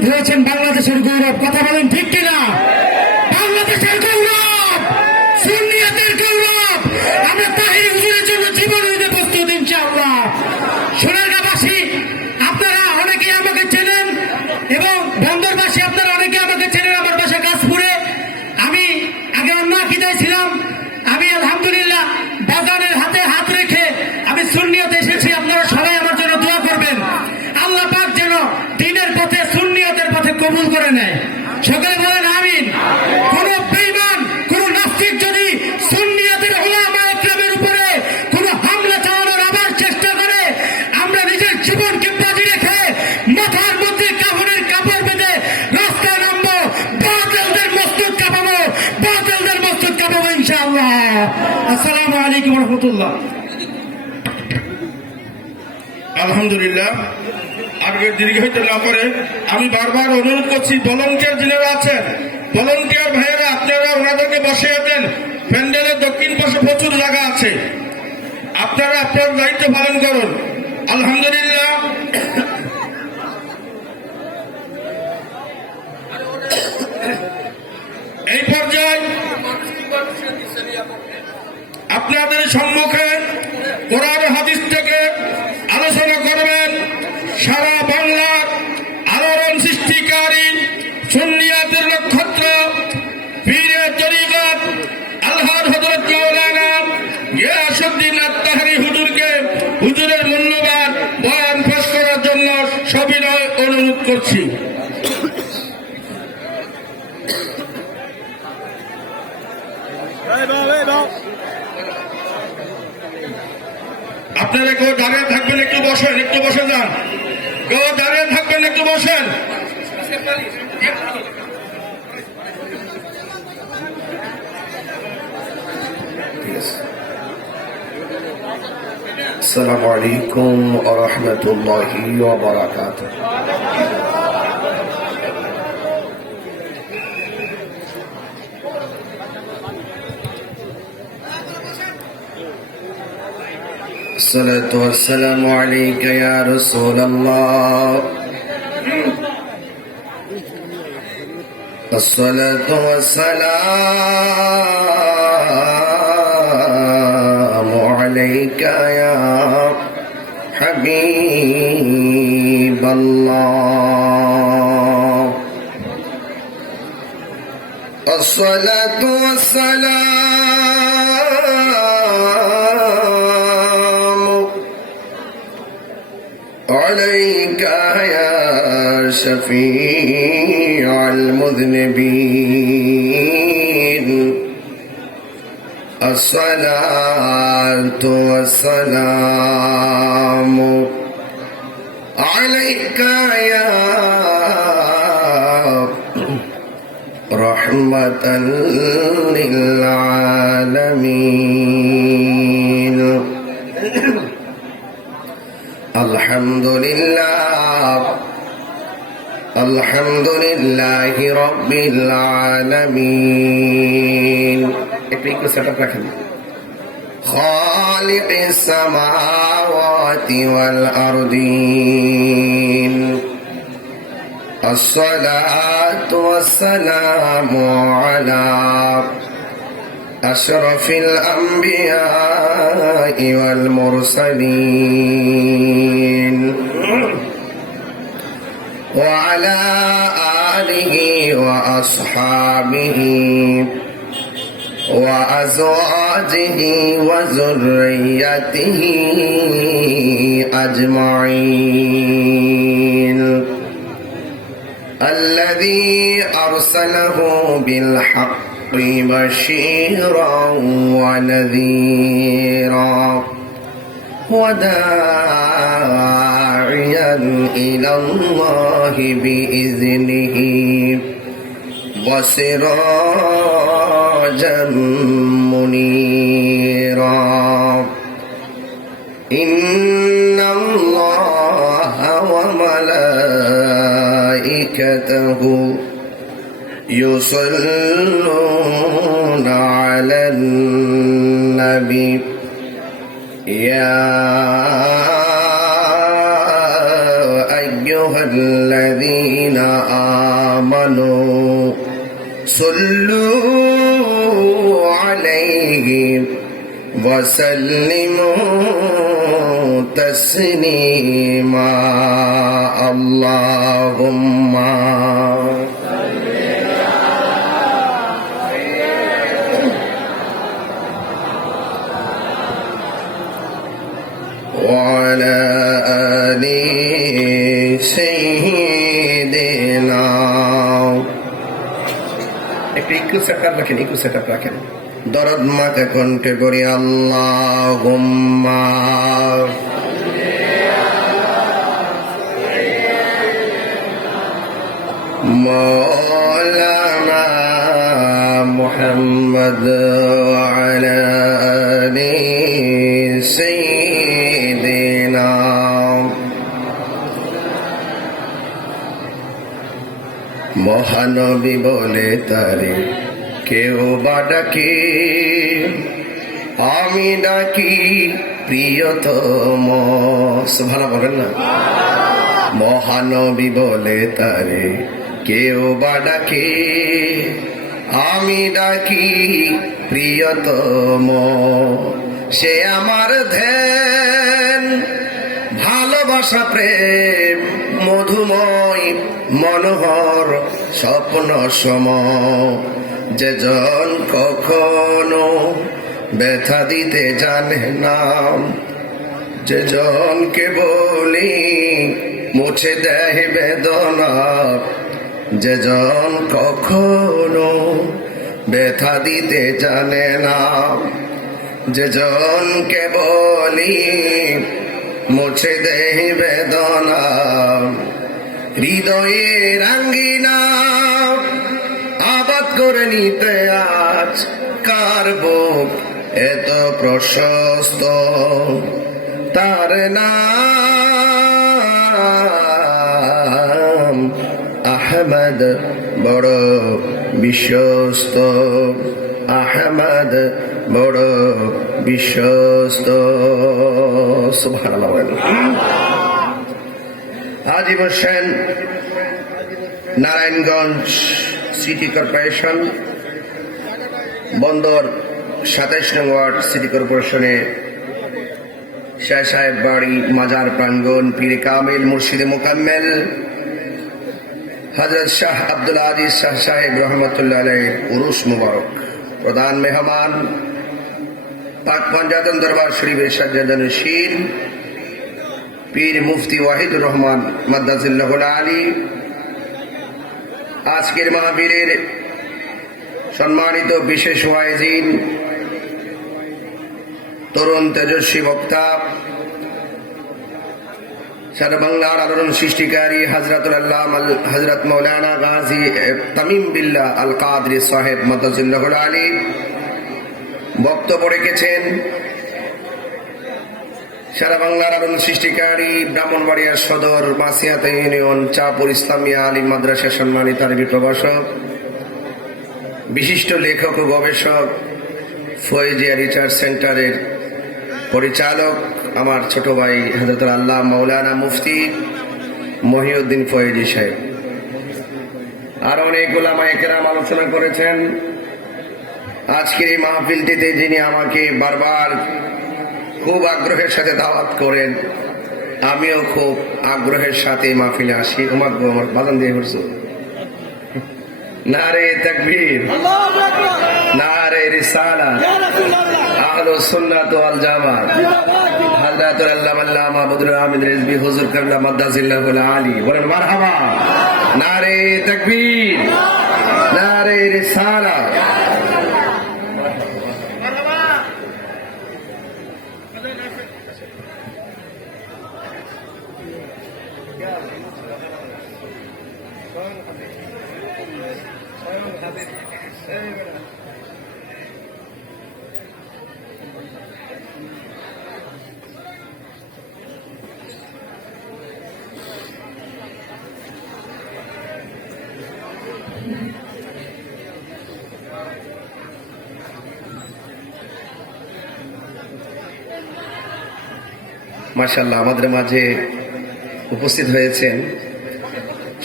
শহীদ হয়েছেন বাংলাদেশের গৌরব। কথা বলেন ঠিক কিনা? বাংলাদেশের গৌরব, সুন্নিয়াতের গৌরব। আমরা তাহির হুজুরের জন্য জীবন দিতে প্রস্তুত ইনশাআল্লাহ। সোনারগাঁবাসী আপনারা অনেকে আমাকে চেনেন এবং বন্দরবাসী আপনারা অনেকে আমাকে চেনেন। আমার বাসা গাছপুরে। আমি আগে অন্য আকিদায় ছিলাম। আমি আলহামদুলিল্লাহ বাজানের হাতে হাত রেখে আমি সুন্নিয়তে এসেছি। আপনারা সবাই আমার জন্য দোয়া করবেন। আল্লাহ পাক যেন দ্বীনের পথে, সুন্নিয়তের পথে কবুল করে নেয়। সকলে বলেন আমিন। কোন বেঈমান, কোন নাস্তিক যদি সুন্নিয়তের উলামা ইকরামের উপরে কোন হামলা চালানোর আবার চেষ্টা করে, আমরা নিজের জীবনকে বাজি রেখে মাথার মধ্যে কাফনের কাপড় বেঁধে রাস্তায় নামবো। বাতিলদের মসজিদ কাঁপাবো, বাতিলদের মসজিদ কাঁপাবো ইনশাআল্লাহ। আসসালামু আলাইকুম ওয়া রাহমাতুল্লাহ। আলহামদুলিল্লাহ। আগে দীর্ঘায়িত না করে আমি বারবার অনুরোধ করছি, ভলান্টিয়ার যিনারা আছেন, ভলান্টিয়ার ভাইয়েরা আপনারা ওনাদেরকে বসিয়ে দেন। প্যান্ডেলের দক্ষিণ পাশে প্রচুর জায়গা আছে, আপনারা আপনার দায়িত্ব পালন করুন। আলহামদুলিল্লাহ। এই পর্যায়ে আপনাদের সম্মুখে কোরআন হাদিস থেকে আলোচনা করবেন সারা বাংলার আলোড়ন সৃষ্টিকারী সুন্নিয়াতের নক্ষত্র পীরে তরিকত আলহাজ হযরত মাওলানা গিয়াসউদ্দিন আত-তাহরি হুজুরকে হুজুরের মূল্যবান বয়ান পেশ করার জন্য সবিনয় অনুরোধ করছি। আপনারা কেউ দাঁড়িয়ে থাকবেন একটু বসেন, একটু বসে যান। কেউ দাঁড়িয়ে থাকবেন একটু বসেন। السلام عليكم ورحمة الله وبركاته. الصلاة والسلام عليك يا رسول الله. الصلاة والسلام عليك يا حبيب الله. الصلاة والسلام عليك يا شفيع المذنبين. الصلاة والسلام عليك يا رحمة للعالمين. الحمد لله، الحمد لله رب العالمين. خالق السماوات والأرضين. الصلاة والسلام على أشرف الأنبياء والمرسلين وعلى آله وأصحابه وأزواجه وذريته أجمعين. الذي أرسله بالحق بشيرا ونذيرا وداعيا إلى الله بإذنه وسراجا منيرا. إن الله وملائكته يصلون على النبي يا أيها الذين آمنوا صلوا عليه وسلموا تسليما اللهم وعلى آل سيدنا একটু সেটআপ রাখেন দরদ মাকে কণ্ঠে করি আল্লাহুম্মা مولانا محمد وعلى آل سيدنا মহানবী বলে তারে কেউ বা ডাকে আমি ডাকি প্রিয়তম সুবহানাল্লাহ বলেন না মহানবী বলে তারে কেউ বা ডাকে আমি ডাকি প্রিয়তম সে আমার ধ্যান ভালোবাসা প্রেম মধুময় মনোহর স্বপ্ন সম যেজন কখনো ব্যথা দিতে জানে না যেজনকে বলি মুছে দেয় বেদনা যেজন কখনো ব্যথা দিতে জানে না যেজনকে বলি মুছে দেয় বেদনা হৃদয়ের আঙ্গিনা আবাদ করে নিতে আজ কার বুক এত প্রশস্ত তার নাম আহমদ বড় বিশ্বস্ত আহমদ বড় বিশ্বস্ত সুবহানাল্লাহ হাজী হোসেন নারায়ণগঞ্জ সিটি কর্পোরেশন বন্দর 27 নং ওয়ার্ড সিটি কর্পোরেশনে শাহ সাহেব বাড়ি মাজার প্রাঙ্গণ পীর কামিল মুর্শিদে মোকাম্মেল হযরত শাহ আব্দুল আজিজ শাহ সাহেব রহমতুল্লাহ আলাইহির উরুস মুবারক প্রধান মেহমান পাক পঞ্জাতন দরবার শরীফের সাজ্জাদানশীন পীর মুফতি ওয়াহিদুর রহমান মাদ্দাজিল্লাহুল আলী আজকের মাহফিলের সম্মানিত বিশেষ ওয়াইজিন তরুণ তেজস্বী বক্তা সারা বাংলার আলোড়ন সৃষ্টিকারী হযরতুল আল্লামা হযরত মাওলানা গাজী তামিম বিল্লাহ আল কাদরি সাহেব মাদ্দাজিল্লাহুল আলী বক্তব্য রেখেছেন। সারা বাংলার আলোড়ন সৃষ্টিকারী ব্রাহ্মণবাড়িয়া সদর মাসিয়াতা ইউনিয়ন চাঁপুর ইসলামিয়া আলী মাদ্রাসা সম্মানিত আরবি প্রভাষক বিশিষ্ট লেখক ও গবেষক ফয়েজিয়া রিসার্চ সেন্টারের পরিচালক আমার ছোট ভাই হযরত আল্লাহ মাওলানা মুফতি মহিউদ্দিন ফয়েজি সাহেব আর অনেক উলামায়ে কেরাম আলোচনা করেছেন। আজকের এই মাহফিলটিতে যিনি আমাকে বারবার খুব আগ্রহের সাথে দাওয়াত করেন আমিও খুব আগ্রহের সাথে মাহফিলে আসি। আমার বাজান দিয়ে করছো নারে তাকবীর নারে রিসালাত আহলুস সুন্নাত ওয়াল জামাত হযরতুল আল্লামা বদরুল আহমদ রিজভী হুজুর কিবলা মাদ্দাজিল্লাহুল আলী বলেন মারহাবা নারে তাকবীর নারে রিসালাত। মাশাআল্লাহ আমাদের মাঝে উপস্থিত হয়েছেন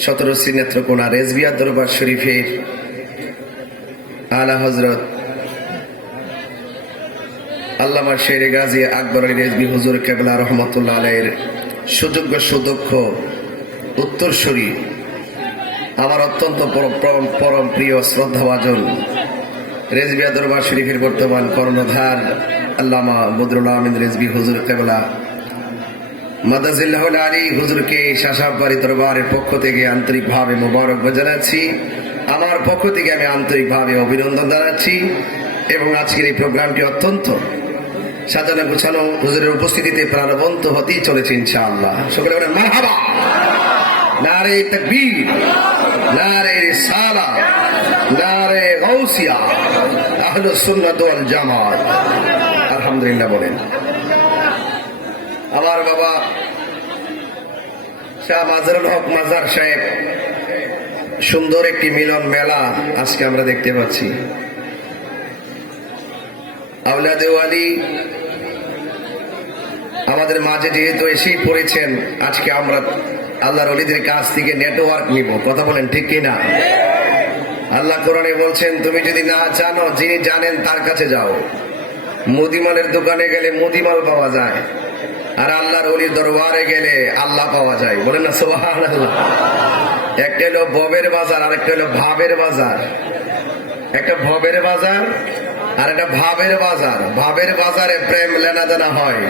17 নেত্রকোনা রেজবিয়া দরবার শরীফের আলা হযরত আল্লামা শের গাজী আকবর আলী রেজভী হুজুর কেবলা রহমতুল্লাহ আলাইহির সুযোগ্য সুদক্ষ উত্তরসূরি, আমার অত্যন্ত পরম প্রিয় শ্রদ্ধাভাজন রেজবিয়া দরবার শরীফের বর্তমান কর্ণধার আল্লামা বদরুল আমিন রেজভী হুজুর কেবলা মাদাজিল্লাহুল আলী হুজুরকে শাসাবাড়ি দরবারের পক্ষ থেকে আন্তরিকভাবে মোবারকবাদ জানাচ্ছি। আমার পক্ষ থেকে আমি আন্তরিকভাবে অভিনন্দন জানাচ্ছি। এবং আজকের এই প্রোগ্রামটি অত্যন্ত সাজানো গুছানো, হুজুরের উপস্থিতিতে প্রাণবন্ত হতেই চলেছে ইনশাআল্লাহ। সকলে বলেন মারহাবা, নারে তাকবীর, নারে রিসালাত, নারে গাউসিয়া, আহলুস সুন্নাত ওয়াল জামাত। আলহামদুলিল্লাহ বলেন। আমার বাবা শাহ মাজারুল হক মাজার সাহেব সুন্দর একটি মিলন মেলা আজকে আমরা দেখতে পাচ্ছি। আওলাদে ওয়ালি আমাদের মাঝে যেহেতু এসেই পড়েছেন, আজকে আমরা আল্লাহর ওলিদের কাছ থেকে নেটওয়ার্ক নিব। কথা বলেন ঠিক কিনা? আল্লাহ কোরআনে বলছেন, তুমি যদি না জানো, যিনি জানেন তার কাছে যাও। মুদিমালের দোকানে গেলে মুদিমাল পাওয়া যায়, আর আল্লাহর ওলির দরবারে গেলে আল্লাহ পাওয়া যায়। বলেন না সুবহানাল্লাহ। একটা হলো ববের বাজার, আর একটা হলো ভাবের বাজার। একটা ভবের বাজার আর একটা ভাবের বাজার। ভাবের বাজারে প্রেম লেনাদেনা হয়,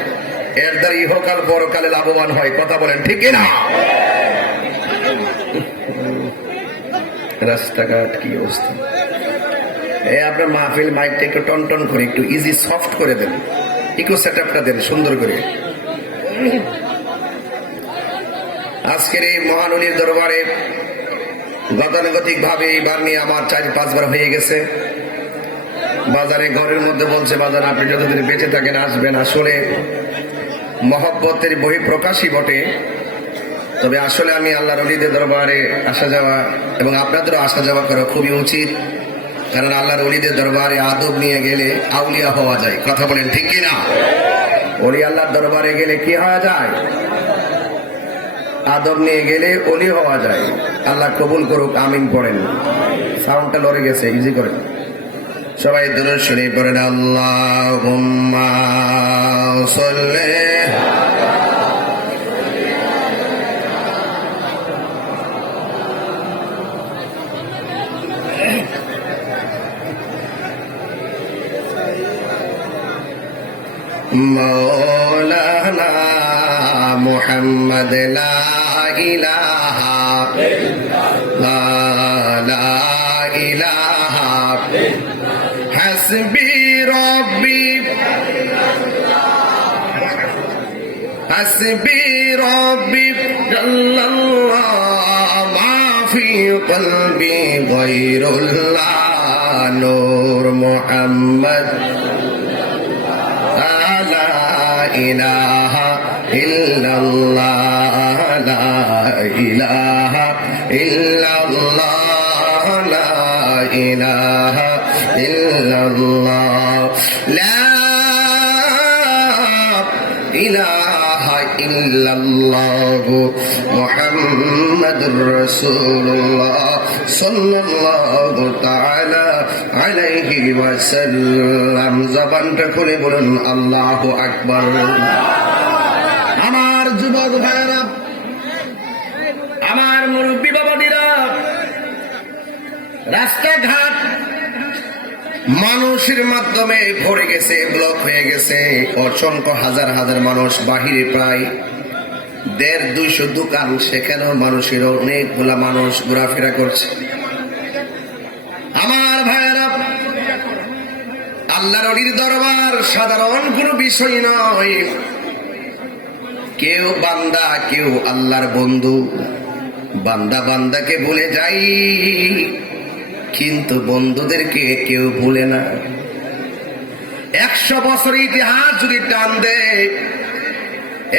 এর দ্বারা ইহকাল পরকালে লাভবান হয়। কথা বলেন ঠিক কিনা? রাস্তাঘাট কি অবস্থা? এই আপনার মাহফিল মাইকটা একটু টন করে, একটু ইজি সফট করে দেন, ইকো সেটআপটা দেন সুন্দর করে। আজকের এই মহাননীর দরবারে গতানুগতিক ভাবে এইবার নিয়ে আমার 4-5 বার হয়ে গেছে। বাজারে ঘরের মধ্যে বলছে, বাজার আপনি যতদিন বেঁচে থাকেন আসবেন। আসলে মহব্বতের বহিঃপ্রকাশই বটে, তবে আসলে আমি আল্লাহর ওলিদের দরবারে আসা যাওয়া এবং আপনাদেরও আসা যাওয়া করা খুবই উচিত। কারণ আল্লাহর ওলিদের দরবারে আদব নিয়ে গেলে আউলিয়া হওয়া যায়। কথা বলেন ঠিক কিনা? ওলি আল্লাহর দরবারে গেলে কি হওয়া যায়? আদব নিয়ে গেলে ওলি হওয়া যায়। আল্লাহ কবুল করুক, আমিন পড়েন। সাউন্ডটা লড়ে গেছে, ইজি করেন। সবাই দুরূদ শরীফ পড়েন। আল্লাহুম্মা সাল্লি মাওলানা মুহাম্মদ লা ইলাহা লা ইলাহা হাসবি রব্বি হাসবি রব্বি জাল্লাল্লাহ মা ফি কলবি গায়রুল্লাহ নূর মুহাম্মদ ইলাহা ইল্লাল্লাহ লা ইলাহা ইল্লাল্লাহ লা ইলাহা ইল্লাল্লাহ লা ইলাহা ইল্লাল্লাহ মুহাম্মাদুর রাসূলুল্লাহ সাল্লাল্লাহু তাআলা আলাইহি ওয়াসাল্লাম। জবানটা খুলে বলুন আল্লাহু আকবার। আমার যুবক ভাইরা, আমার মুরব্বী বাবাদিরা, রাস্তাঘাট মানুষের মাধ্যমে ভরে গেছে, ব্লক হয়ে গেছে। অসংখ্য হাজার হাজার মানুষ, বাহিরে প্রায় 150-200 দোকান, সেখানেও মানুষের অনেকগুলা মানুষ ঘোরাফেরা করছে। আমার ভাইয়েরা, আল্লাহর ওলির দরবার সাধারণ কোনো বিষয় নয়। কেউ বান্দা, কেউ আল্লাহর বন্ধু। বান্দা বান্দাকে ভুলে যাই, কিন্তু বন্ধুদেরকে কেউ ভুলে না। 100 বছর ইতিহাস যদি টান দেয়,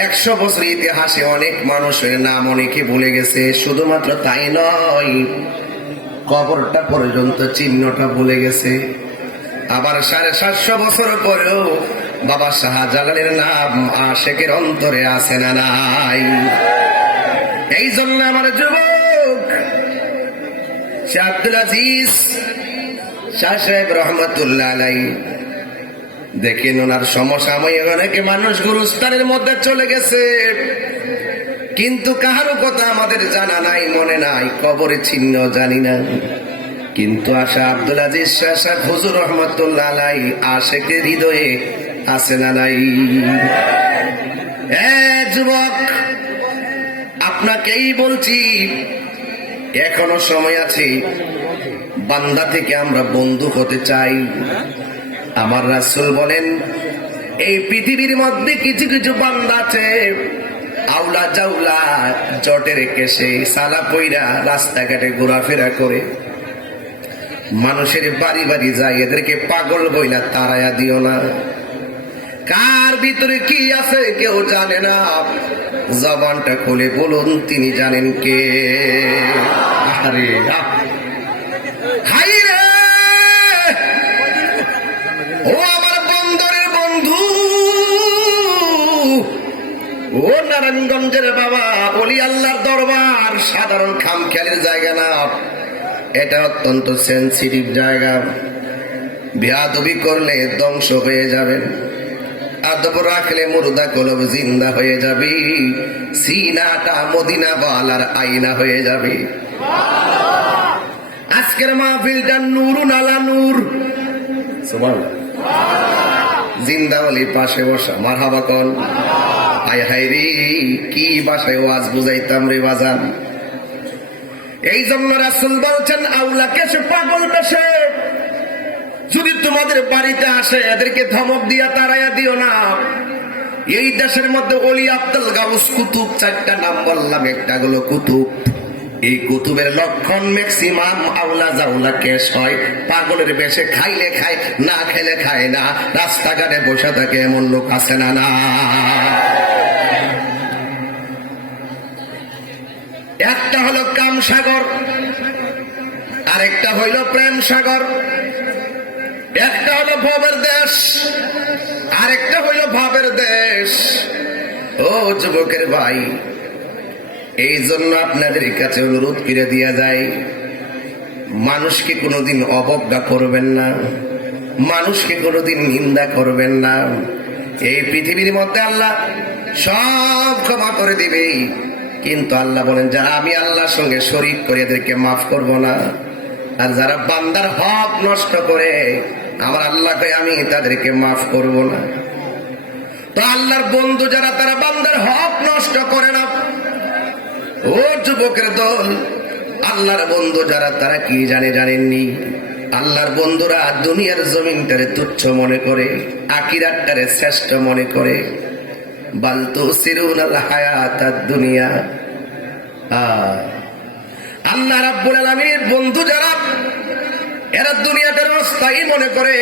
100 বছর ইতিহাসে অনেক মানুষের নাম অনেকে ভুলে গেছে। শুধুমাত্র তাই নয়, কবরটা পর্যন্ত চিহ্নটা ভুলে গেছে। আবার 750 বছর পরেও বাবা শাহজালালের নাম আশেকের অন্তরে আছে না নাই? এই জন্য আমার যুবক, সে আব্দুল আজিজ শাহ সাহেব রহমতুল্লাহ আলাই, দেখেন ওনার সমসাময়িক অনেকে মানুষ গুরুস্থানের মধ্যে চলে গেছে, কিন্তু কাহারও কথা আমাদের জানা নাই, মনে নাই, কবরে চিহ্ন জানি না। কিন্তু আশা আব্দুল আজিজ শাহ সাহেব হুজুর রহমতুল্লাহ আলাই আশেকের হৃদয়ে আছে না নাই? যুবক, আপনাকেই বলছি, এখনো সময় আছে। বান্দা থেকে আমরা বন্ধু হতে চাই। আমার রাসূল বলেন, এই পৃথিবীর মধ্যে কিছু কিছু বান্দা আছে, আউলা জাউলা জটের কেশে সালা পইরা রাস্তাঘাটে ঘোরাফেরা করে, মানুষের বাড়ি বাড়ি যায়, এদেরকে পাগল বইলা তাড়াইয়া দিও না। কার ভিতরে কি আছে কেউ জানে না, জবানটা খুলে বলুন, তিনি জানেন কে? আরে হাই রে, ও আমার বন্দরের বন্ধু, ও নারায়ণগঞ্জের বাবা, বলি আল্লাহর দরবার সাধারণ খামখেয়ালির জায়গা না, এটা অত্যন্ত সেন্সিটিভ জায়গা। বেয়াদবি করলে ধ্বংস হয়ে যাবেন, আদব রাখলে মুর্দা কলব জিন্দা হয়ে যাবে, সিনাটা মদিনা বালার আয়না হয়ে যাবে। আজকের মাহফিলটা নূরুন আলা নূর, সুবহানাল্লাহ। জিন্দাওয়ালি পাশে বসা, মারহাবা কোন। আয় হাই রে, কি ভাষায় ওয়াজ বুঝাইতাম রে বাজান। এই জন্য রাসূল বলছেন, আউলা কেসে পাগল কেসে, যদি তোমাদের বাড়িতে আসে এদেরকে ধমক দিয়া তাড়াইয়া দিও না। এই দেশের মধ্যে ওলি আব্দুল গাউস কুতুব, 4টা নাম বললাম, একটা হলো কুতুব। এই কুতুবের লক্ষণ ম্যাক্সিমাম আউলা জাউলা কেস হয়, পাগলের বেশে খাইলে খায়, না খেলে খায় না, রাস্তাঘাটে বসে থাকে, এমন লোক আছে না? না, একটা হলো কাম সাগর, আরেকটা হইল প্রেম সাগর। একটা হলো ভবের দেশ, আরেকটা হইল ভাবের দেশ। ও যুবকের ভাই, এই জন্য আপনাদের কাছে অনুরোধ করে দিয়া যায়, মানুষকে কোনোদিন অবজ্ঞা করবেন না, মানুষকে কোনোদিন নিন্দা করবেন না। এই পৃথিবীর মধ্যে আল্লাহ সব ক্ষমা করে দিবে, কিন্তু আল্লাহ বলেন, যারা আমি আল্লাহর সঙ্গে শরীক করে এদেরকে মাফ করব না। আর যারা বান্দার হক নষ্ট করে, আমার আল্লাহকে আমি তাদেরকে মাফ করব না। তো আল্লাহর বন্ধু যারা, তারা বান্দার হক নষ্ট করে না। ও যুবকের দল, আল্লাহর বন্ধু যারা, তারা কি জানেননি? আল্লাহর বন্ধুরা দুনিয়ার জমিনটারে তুচ্ছ মনে করে, আখিরাতটারে শ্রেষ্ঠ মনে করে। বাল তুসিরুনাল হায়াতাদ দুনিয়া। আল্লাহ রাব্বুল আলামিনের বন্ধু যারা, এরা দুনিয়াটার অস্থায়ী মনে করে,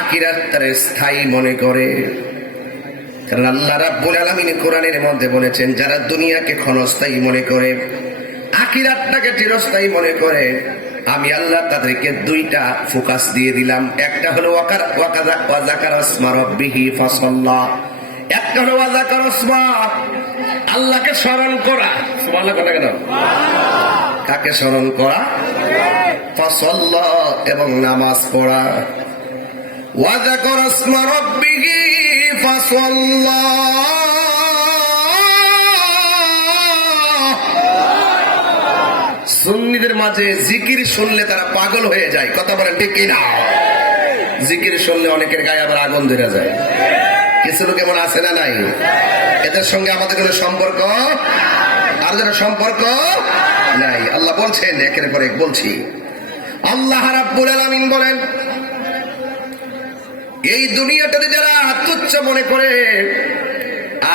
আখিরাতটারে স্থায়ী মনে করে। কারণ আল্লাহ রাব্বুল আলামিন কোরআনের মধ্যে বলেছেন, যারা দুনিয়াকে ক্ষণস্থায়ী মনে করে, আখিরাতটাকে চিরস্থায়ী মনে করে, আমি আল্লাহ তাদেরকে 2টা ফোকাস দিয়ে দিলাম। একটা হলো ওয়াযাকারা ইসমা রাব্বিহি ফাসাল্লা, একটা হলো ওয়াযাকারা ইসমা, আল্লাহকে স্মরণ করা। সুবহানাল্লাহ, কথা কেন? কাকে স্মরণ করা? ফাসাল্লা, এবং নামাজ পড়া। ওয়াযাকারা ইসমা রাব্বিহি ফাসাল্লা, সুন্নিদের মাঝে জিকির শুনলে তারা পাগল হয়ে যায়, কথা বলেন ঠিক কিনা? জিকির শুনলে অনেকের গায়ে আবার আগুন ধরে যায়। কিছু লোক এমন আছে না নাই? এদের সঙ্গে আমাদের কোনো সম্পর্ক, আর যারা সম্পর্ক নাই। আল্লাহ বলছেন, একের পর এক বলছি, আল্লাহ রাব্বুল আলামিন বলেন, এই দুনিয়াটাতে যারা তুচ্ছ মনে করে,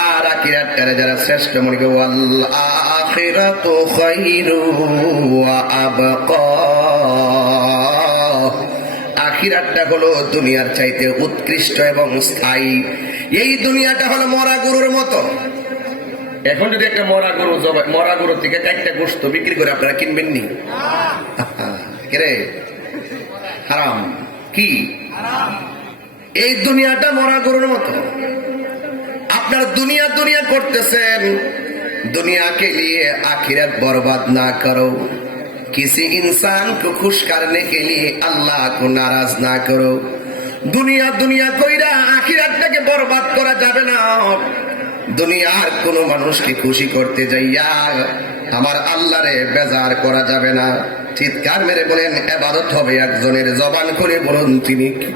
আর আখিরাতটারে যারা শ্রেষ্ঠ মনে করে, ওয়াল আখিরাতু খায়রু ওয়া আবকা, আখিরাতটা হলো দুনিয়ার চাইতে উৎকৃষ্ট এবং স্থায়ী। এই দুনিয়াটা হলো মরা গরুর মতো। এখন যদি একটা মরা গরু থেকে 4টা গোশত বিক্রি করে, আপনারা কিনবেন নি? রে হারাম। কি? এই দুনিয়াটা মরা গরুর মতো। আপনার দুনিয়া দুনিয়া করতেছেন, দুনিয়াকে নিয়ে আখিরাত বরবাদ না করো। किसी इंसान को खुश करने के लिए अल्लाह को नाराज ना करो। দুনিয়া দুনিয়া কইরা আখিরাতটাকে বরবাদ করা যাবে না। দুনিয়ার কোন মানুষকে খুশি করতে যাইয়া আমার আল্লাহরে বেজার করা যাবে না। চিৎকার মেরে বলেন, ইবাদত হবে একজনের, জবান করে বলুন তিনি কে?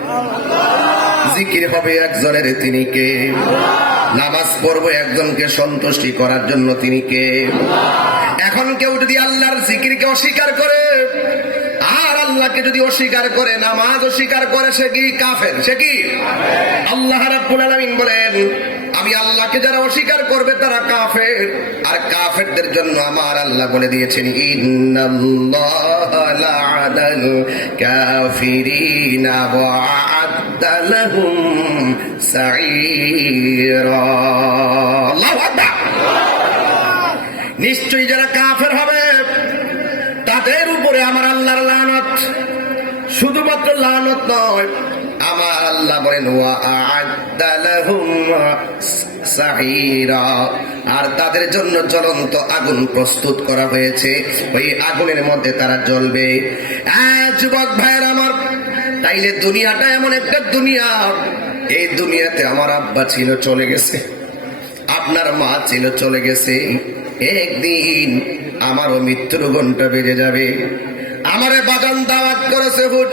জিকির হবে একজনের, তিনি কে? নামাজ পড়বো একজনকে সন্তুষ্টি করার জন্য, তিনি কে? এখন কেউ যদি আল্লাহর জিকিরকে অস্বীকার করে আর আল্লাহকে যদি অস্বীকার করে, নামাজ অস্বীকার করে, সে কি কাফের? সে কি? আল্লাহ রাব্বুল আলামিন বলেন, আমি আল্লাহকে যারা অস্বীকার করবে তারা কাফের। আর কাফেরদের জন্য আমার আল্লাহ বলে দিয়েছেন, ইন্নাল্লাহা লা'আনাল কাফিরিনা ওয়া আ'আদ্দা লাহুম সাঈরা। আল্লাহু আকবার। নিশ্চয়ই যারা কাফের হবে তাদের উপরে আমার আল্লাহর লানত। শুধুমাত্র লানত নয়, আমার আল্লাহ বলেন ওয়া আ'আদ্দা লাহুম সাঈরা, আর তাদের জন্য জ্বলন্ত আগুন প্রস্তুত করা হয়েছে, ওই আগুনের মধ্যে তারা জ্বলবে। যুবক ভাইয়ের আমার, তাইলে দুনিয়াটা এমন একটা দুনিয়া, এই দুনিয়াতে আমার আব্বা ছিল, চলে গেছে, আপনার মা ছিল, চলে গেছে। একদিন আমারও মৃত্যুর ঘন্টা বেজে যাবে। আমারে বাজান দাওয়াত করেছে, হুট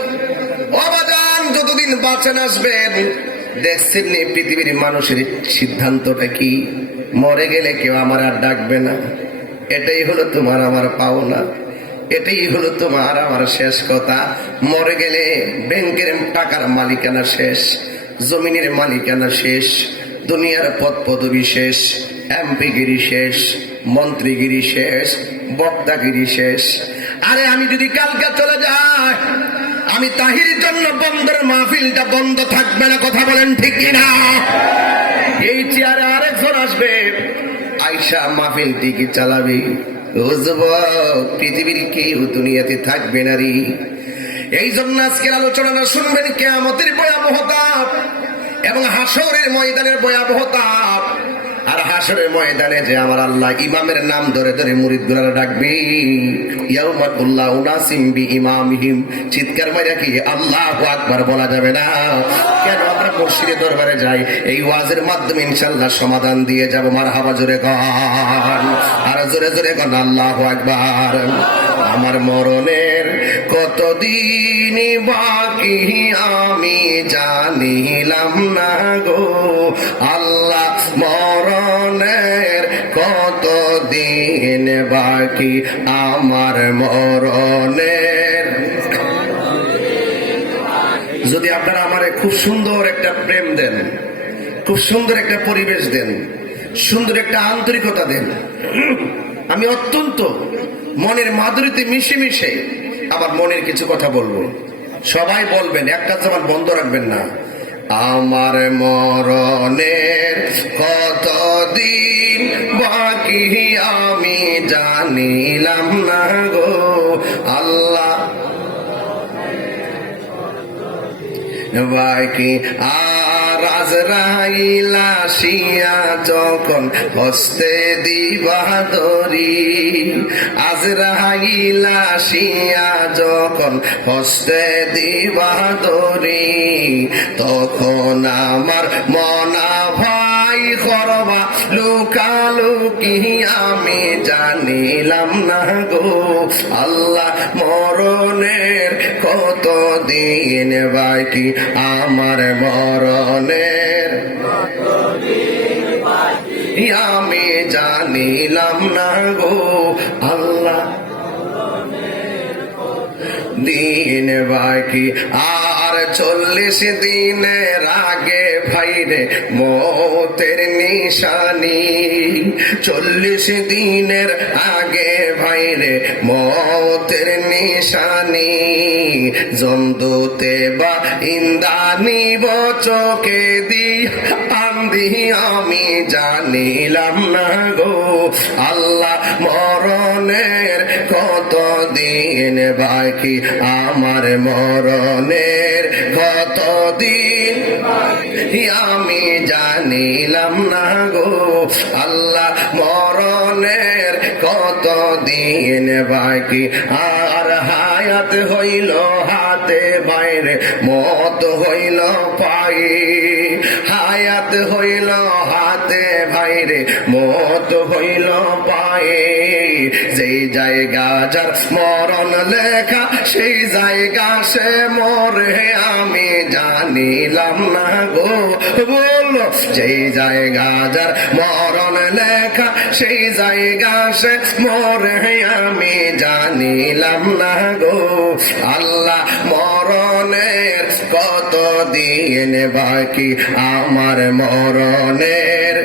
ও বাজান, যতদিন বাঁচেন আসবেন। দেখছেন নি পৃথিবীর মানুষের সিদ্ধান্তটা কি? মরে গেলে কেউ আমার আর ডাকবে না। এটাই হলো তোমার আমার পাওনা, এটাই হলো তোমার আমার শেষ কথা। মরে গেলে ব্যাংকের টাকার মালিকানা শেষ, জমিনের মালিকানা শেষ, দুনিয়ার পদ পদবি শেষ, এমপিগিরি শেষ, মন্ত্রীগিরি শেষ, বক্তাগিরি শেষ। আরে আমি যদি কালকে চলে যাই, আমি তাহিরের জন্য বন্ধের মাহফিলটা বন্ধ থাকবে না। কথা বলেন ঠিক কিনা? এই চেয়ারে আরেকজন আসবে, আইসা মাহফিল টিকি চালাবে। পৃথিবীর কেউ দুনিয়াতে থাকবে না রে। এই জন্য আজকের আলোচনা শুনবেন কিয়ামতের ভয়াবহতা এবং হাসরের ময়দানের ভয়াবহতা। আর হাসরের ময়দানে যে আমার আল্লাহ ইমামের নাম ধরে ধরে মুরিদগুলারা ডাকবে, ইয়াউমা কুল্লা উনাসিম বিইমামিহিম। চিৎকার মাইরা কি আল্লাহু আকবার বলা যাবে না? কেন আমরা মুর্শিদের দরবারে যাই? এই ওয়াজের মাধ্যমে ইনশাআল্লাহ সমাধান দিয়ে যাব। মারহাবা জোরে গান, আর জোরে জোরে গান আল্লাহু আকবার। আমার মরণের কতদিন বাকি আমি জানিলাম না গো আল্লাহ, মরণের কতদিন বাকি আমার মরণের। যদি আপনারা আমারে খুব সুন্দর একটা প্রেম দেন, খুব সুন্দর একটা পরিবেশ দেন, সুন্দর একটা আন্তরিকতা দেন, আমি অত্যন্ত মনের মাধুরীতে মিশে মিশে আমার মনের কিছু কথা বলবো। সবাই বলবেন, একটা জবান বন্ধ রাখবেন না। আমার মরণের কতদিন বাকি আমি জানিলাম না গো আল্লাহ, বাকি আর আজরাইল আসিয়া যখন হস্তে দিবা দরি, আজরাইল আসিয়া যখন হস্তে দিবা দরি, তখন আমার মনা ভাই করবা লুকালুকি আমি জানিলাম না গো আল্লাহ, মরণের কত দিন বাকি আমার মরণের আমি জানিলাম না গো আল্লাহ, দিন বাকি আর 40 দিনের আগে ভাইরে মতের নিশানি, 40 দিনের আগে ভাইরে মতের নিশানি, জমদুতে বা ইন্দানি বচকে দি আন্ধি আমি জানিলাম না গো আল্লাহ, মরণের কত দিন বাকি আমার মরণের কত দিন আমি জানিলাম না গো আল্লাহ, মরণের কত কত দিন বাকি, আর হায়াত হইল হাতে বাইরে, মত হইল পায়ে। হায়াত হইল হাতে বাইরে, মত হইল পায়ে। যেই জায়গা যার মরণ লেখা, সেই জায়গা সে মরে আমি জানিলাম না গো। বলো, যেই জায়গা যার মরণ লেখা, সেই জায়গা সে মরে আমি জানিলাম না গো। আল্লাহ মরণের কত দিন বাকি, আমার মরণের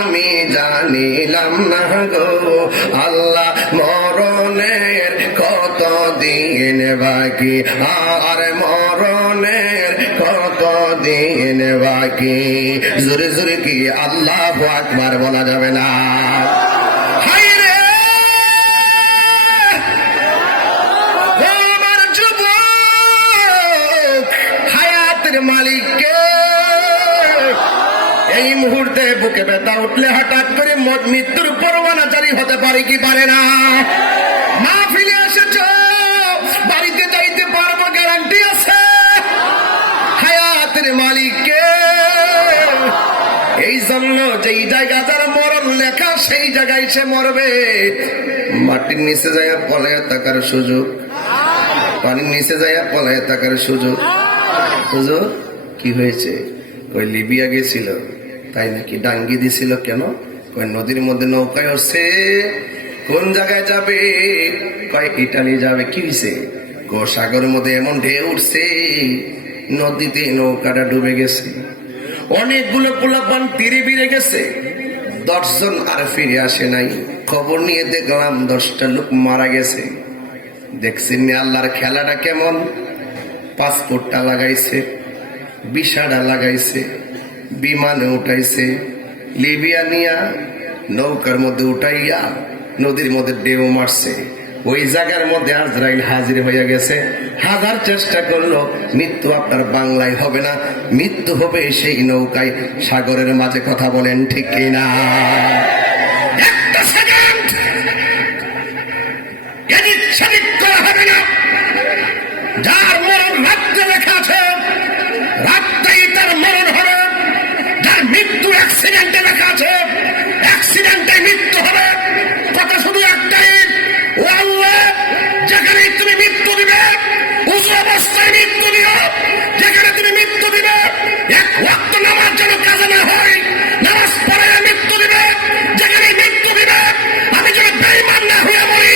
আমি জানিলাম না গো। আল্লাহ মরণের কত দিন বাকি, আর মরণের কত দিন বাকি। জোরে জোরে কি আল্লাহু আকবার বলা যাবে না? হায়রে ও আমার যুবক, হায়াতের মালিককে এই মুহূর্তে বুকে ব্যথা উঠলে হঠাৎ করে মৃত্যুর পরোয়ানা জারি হতে পারে কি পারে না? মাহফিলে এসেছ, বাড়িতে যাইতে পারবো গ্যারান্টি আছে? হায়াতের মালিককে এই জন্য যেই জায়গা যার মরণ লেখা, সেই জায়গায় সে মরবে। মাটির নিচে যায় পলায় থাকার সুযোগ, পানির নিচে যায় পলায় থাকার সুযোগ। হুজুর কি হয়েছে? কই লিবিয়া গেছিল, তাই নাকি? ডাঙ্গি দিছিল কেন? কই নদীর মধ্যে নৌকায় হচ্ছে। কোন জায়গায় যাবে? কয় ইটালি যাবে। কি হয়েছে? গো সাগরের মধ্যে এমন ঢেউ উঠছে, নদীতে নৌকাটা ডুবে গেছে। অনেকগুলো পোলাপান তীরে বিড়ে গেছে, 10 জন আর ফিরে আসে নাই। খবর নিয়ে দেখলাম 10টা লোক মারা গেছে। দেখছেন আল্লাহর খেলাটা কেমন? পাসপোর্টটা লাগাইছে, ভিসাটা লাগাইছে, বিমানে উঠাইছে, লিবিয়া নিয়া নৌকার মধ্যে উঠাইয়া নদীর মধ্যে ঢেউ মারছে। ওই জায়গার মধ্যে আজরাইল হাজির হয়ে গেছে। হাজার চেষ্টা করলো, মৃত্যু আপনার বাংলায় হবে না, মৃত্যু হবে সেই নৌকায় সাগরের মাঝে। কথা বলেন ঠিক কিনা? একটা সেকেন্ড এদিক সেদিক করা হবে না। যার মরণ রাত্রে লেখা আছে, রাত্রেই তার মরণ হবে। যার মৃত্যু অ্যাক্সিডেন্টে লেখা আছে, অ্যাক্সিডেন্টে মৃত্যু হবে। কথা শুধু একটাই, ও আল্লাহ, যেখানে তুমি মৃত্যু দিবে, উঁচু অবস্থায় মৃত্যু দিও। যেখানে তুমি মৃত্যু দিবে, এক ওয়াক্ত নামাজ যেন কাজে না হয়, নামাজ পড়ে মৃত্যু দিবে। যেখানে মৃত্যু দিবে, আমি যেন বেঈমান না হয়ে মরি,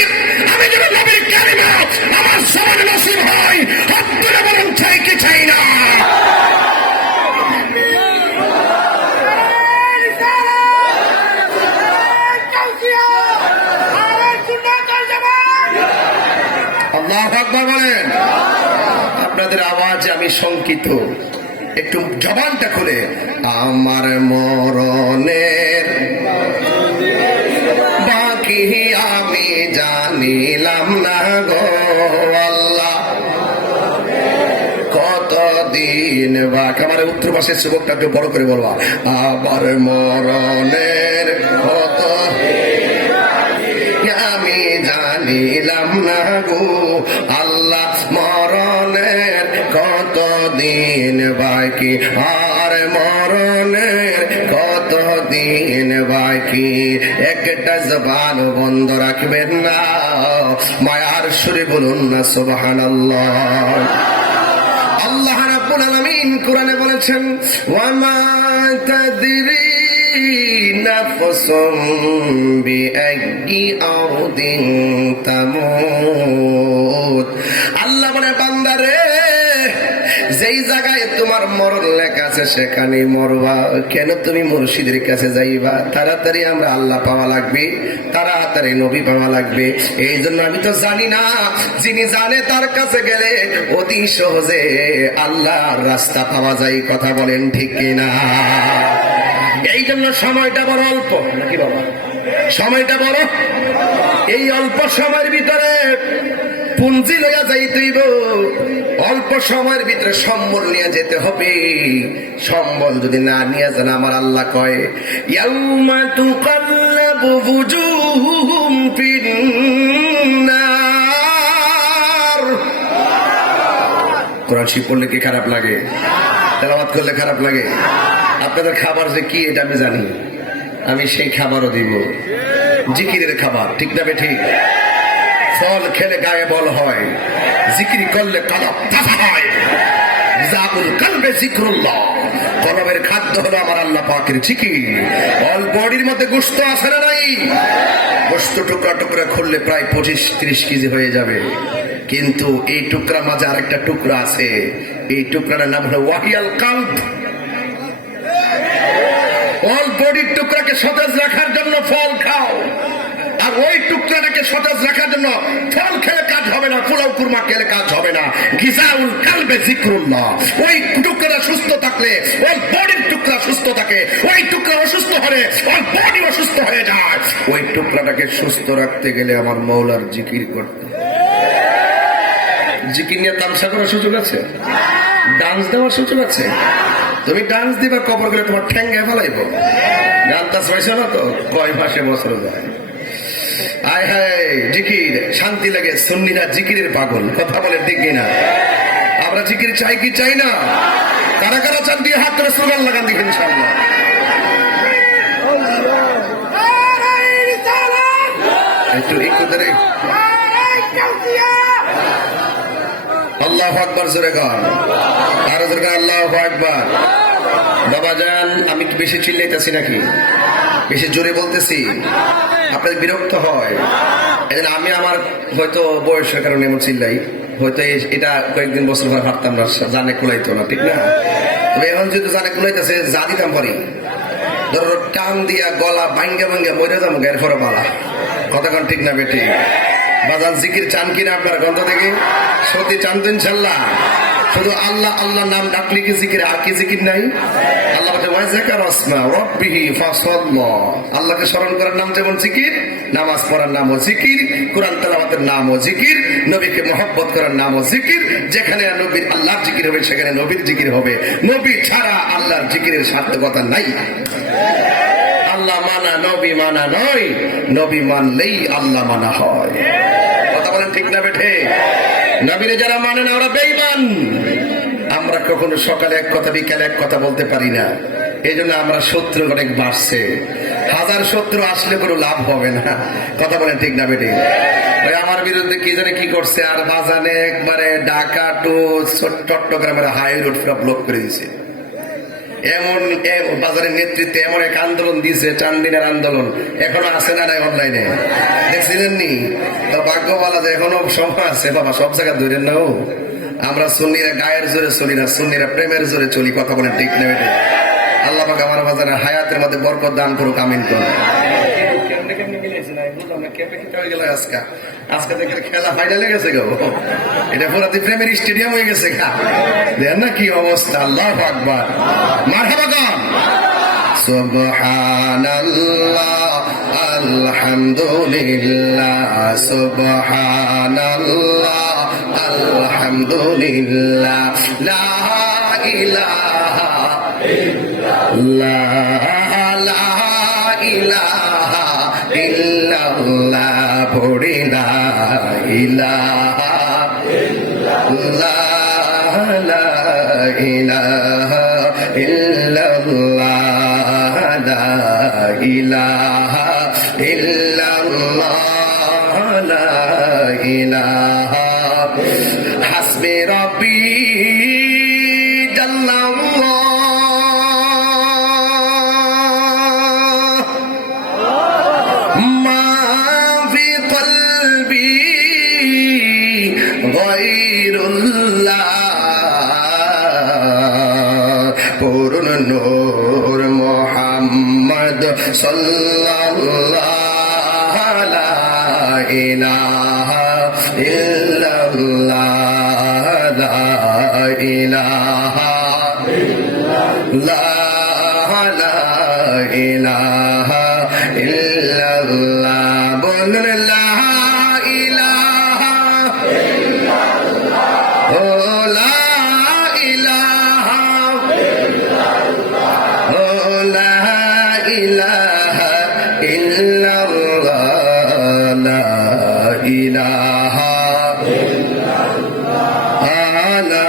আমি যেন নবীর কালিমা আমার সমান নসিব হয়। হাত তুলে বলুন, চাই কি চাই না? আল্লাহু আকবার বলেন। আপনাদের আওয়াজে আমি শঙ্কিত, একটু জবানটা খুলে। আমার মরণের বাকি আমি জানিলাম না গো আল্লাহ, কত দিন বাকি। আমার উত্তর পাশের যুবকটা একটু বড় করে বলবা, আমার মরণের কত আমি জানিলাম না গো আল্লাহ, মরণের কত দিন বাকি, আর মরণের কত দিন বাকি। একটা জবান বন্ধ রাখবেন না, মায়ার সুরে বলুন না সুবহানাল্লাহ। আল্লাহ রাব্বুল আলামিন কোরআনে বলেছেন, ওয়া মা তাদরি নাফসুম বিআইয়ি আরদিন তামুত। আল্লাহ বলে, বান্দারে, যেই জায়গায় তোমার মরণ লেখা আছে সেখানেই মরবা। কেন তুমি মুর্শিদের কাছে যাইবা? তাড়াতাড়ি আমরা আল্লাহ পাওয়া লাগবে, তাড়াতাড়ি নবী পাওয়া লাগবে। এই জন্য আমি তো জানি না, যিনি জানে তার কাছে গেলে অতি সহজে আল্লাহর রাস্তা পাওয়া যায়। কথা বলেন ঠিক কিনা? এই জন্য সময়টা বড় অল্প, নাকি বাবা? সময়টা বড়। এই অল্প সময়ের ভিতরে পুঞ্জি লইয়া যাইতেইব, অল্প সময়ের ভিতরে সম্বল নিয়ে যেতে হবে। সম্বল যদি না নিয়ে যান, আমার আল্লাহ কয় ইয়াউমা তুকাল্লাবু বুজুহুহুম ফিন্নার। কোরআন শরীফ পড়লে কি খারাপ লাগে? তেলাওয়াত করলে খারাপ লাগে? আপনাদের খাবার যে কি এটা আমি জানি, আমি সেই খাবারও দিব, জিকিরের খাবার, ঠিক না বে ঠিক? ফল খেলে গায়ে বল হয়, জিকির করলে কলব তাজা হয়। জাবুল কলবে জিক্রুল্লাহ, কলবের খাদ্য হলো আমার আল্লাহ পাকের জিকির। অল বডির মধ্যে গোশত আছে না নাই? গোশত টুকরা টুকরা খুললে প্রায় 25-30 কেজি হয়ে যাবে, কিন্তু এই টুকরা মাঝে আরেকটা টুকরা আছে, এই টুকরাটার নাম হলো ওয়াহিয়াল কালব। অল বডির টুকরাকে সতেজ রাখার জন্য ফল খাও, আর ওই টুকরাটাকে সতেজ রাখার জন্য ফল খেলে কাজ হবে না, পোলাও কুরমা খেলে কাজ হবে না। গিজাউল কালবে জিক্রুল্লাহ, ওই টুকরা সুস্থ থাকলে ওই বডির টুকরা সুস্থ থাকে, ওই টুকরা অসুস্থ হলে ওই বডি অসুস্থ হয়ে যায়। ওই টুকরাটাকে সুস্থ রাখতে গেলে আমার মৌলার জিকির করতে। জিকির নিয়ে তামসা করার সুযোগ আছে? ডান্স দেওয়ার সুযোগ আছে? তুমি ডান্স দিবা, কবর গেলে তোমার ঠ্যাঙ্গে ফেলাইব। গান তাস পাইছ না তো, কয় মাসে বছর যায়। আয় হায় জিকির, শান্তি লাগে। সুন্নিরা জিকিরের পাগল, কথা বলে ঠিক কিনা? আমরা জিকির চাই কি চাই না? কারা কারা চান দিয়ে হাত ধরে স্লোগান লাগান দেখেন ইনশাআল্লাহ। একটু ধরে আল্লাহু আকবার জোরে গান, আরো জোরে গান আল্লাহু আকবার। বাবা জান, আমি কি বেশি চিল্লাইতেছি নাকি? বেশি জোরে বলতেছি? আপনাদের বিরক্ত হয়? এজন্য আমি আমার হয়তো বয়সের কারণে এমন চিল্লাই, হয়তো এটা কয়েকদিন বছর পরে পারতাম না, জানে কুলাইতো না, ঠিক না? তবে এখন যেহেতু জানে কুলাইতেছে, যা দিতাম পারি, ধরো টান দিয়া গলা ভাঙ্গা ভাঙ্গা মরে যাবো গায়ের ফরে মালা। কতক্ষণ ঠিক না বেটি? বাজার জিকির চান কিনা আপনার গন্ধ থেকে? সত্যি চান তো ইনশাল্লাহ? শুধু আল্লাহ আল্লাহ নাম ডাকলে কি জিকির, আর কি জিকির নাই? আল্লাহ আল্লাহকে স্মরণ করার নাম যেমন জিকির, নামাজ পড়ার নামও জিকির, কোরআন তেলাওয়াতের নামও জিকির, নবীকে মহব্বত করার নামও জিকির। যেখানে নবীর আল্লাহর জিকির হবে সেখানে নবীর জিকির হবে। নবী ছাড়া আল্লাহর জিকিরের সার্থকতা নাই। আল্লাহ মানা নবী মানা নয়, নবী মানলেই আল্লাহ মানা হয়। কথা বলেন ঠিক না বেঠে? নবীরে যারা মানে না ওরা বেঈমান। আমরা কখনো সকালে এক কথা বিকালে এক কথা বলতে পারি না, এই জন্য আমরা শত্রু অনেক বাড়ছে। হাজার শত্রু আসলে কোনো লাভ হবে না। কথা বলেন ঠিক না বেটি? আমার বিরুদ্ধে কি জানে কি করছে, আর বাজানে একবারে ঢাকা টু চট্টগ্রামের হাই রোড পুরো ব্লক করে দিছে। এমন বাজারের নেতৃত্বে এমন এক আন্দোলন দিয়েছে, 4 দিনের আন্দোলন, এখনো আছে না নাই অনলাইনে দেখছিলেন নি? তো ভাগ্য বলা যায় এখনো সময় আছে বাবা, সব জায়গায় ধরেন না। আমরা সুন্নিরা গায়ের জোরে চলি না, সুন্নিরা প্রেমের জোরে চলি। কথা বলেন ঠিক না বেটি? আল্লাহ পাক আমার বাজারের হায়াতের মধ্যে বরকত দান করুক, আমিন করুন। আজকে দেখে খেলা ফাইনালে গেছে গো, এটা পুরো প্রেমের স্টেডিয়াম হয়ে গেছে গা। দেখেন না কি অবস্থা? আল্লাহু আকবার, মারহাবা গান। সুবহানাল্লাহ আলহামদুলিল্লাহ, সুবহানাল্লাহ আলহামদুলিল্লাহ, লা ইলাহা ইল্লাল্লাহ, লা ইলাহা ইল্লাল্লাহ, পড়ি লা ইলাহা ইল্লাল্লাহ, লা ইলাহা ইল্লাল্লাহ, লা ইলাহা ইল্লাল্লাহ, লা ইলাহা। হাসবি রাব্বি জাল্লাল্লাহ, মা ফি কলবি গায়রুল্লাহ, পূর্ণ নূর মুহাম্মদ সাল্লাল্লাহু লা ইলাহা ইল্লাল্লাহ, লা ইলাহা ইল্লাল্লাহ, লা ইলাহা ইল্লাল্লাহ। বলুন লা ইলাহা ইলাহা লা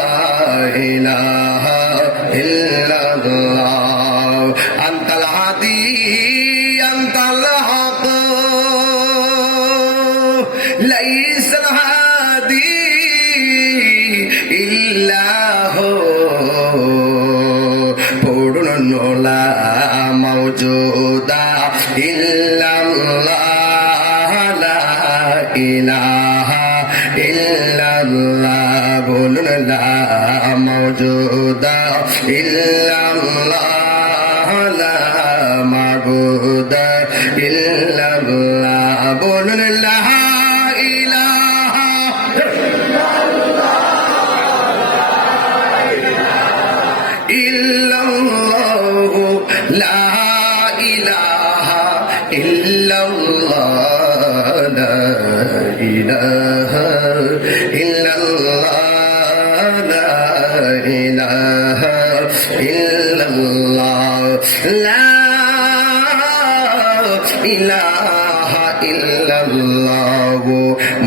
ইলাহা ইল্লাল্লাহ আনতাল হাদি আনতাল হক লাইসাল হাদি ইল্লাহ পূর্ণলা মওজুদা ইল্লাল্লাহ লা ইলাহা ইল্লাল্লাহ বলুন লা মওজুদা ইল্লাল্লাহ লা মাবুদা ইল্লাল্লাহ বলুন লা ইলাহা ইল্লাল্লাহ লা ইলাহা ইল্লাল্লাহ লা ইলাহা ইল্লাল্লাহ লা ইলাহা ইল্লাল্লাহ লা ইলাহা ইল্লাল্লাহ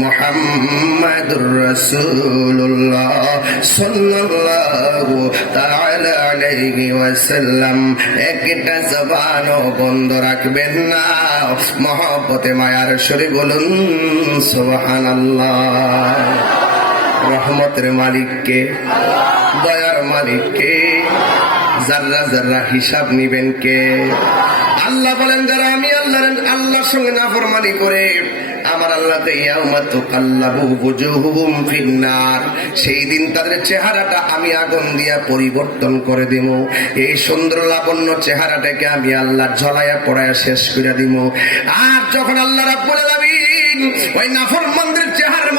মুহাম্মাদুর রাসূলুল্লাহ সাল্লাল্লাহু তাআলা আলাইহি ওয়াসাল্লাম একটা জবানও বন্ধ রাখবেন না মহব্বতে মায়ার সুরে বলুন সুবহানাল্লাহ রহমতের মালিককে দয়ার মালিককে যারা যারা হিসাব নিবেন কে আল্লাহ বলেন যারা আমি আল্লাহর সঙ্গে নাফরমানি করে আমার আল্লাহকে ইয়াউমা তুকাল্লাবু বুজুহুম ফিন্নার সেই দিন তাদের চেহারাটা আমি আগুন দিয়া পরিবর্তন করে দিব এই সুন্দর লাবণ্য চেহারাটাকে আমি আল্লাহ ঝলাইয়া পড়ায়া শেষ করে দিব আর যখন আল্লাহ রাব্বুল আলামিন ওই নাফরমানদের চেহারার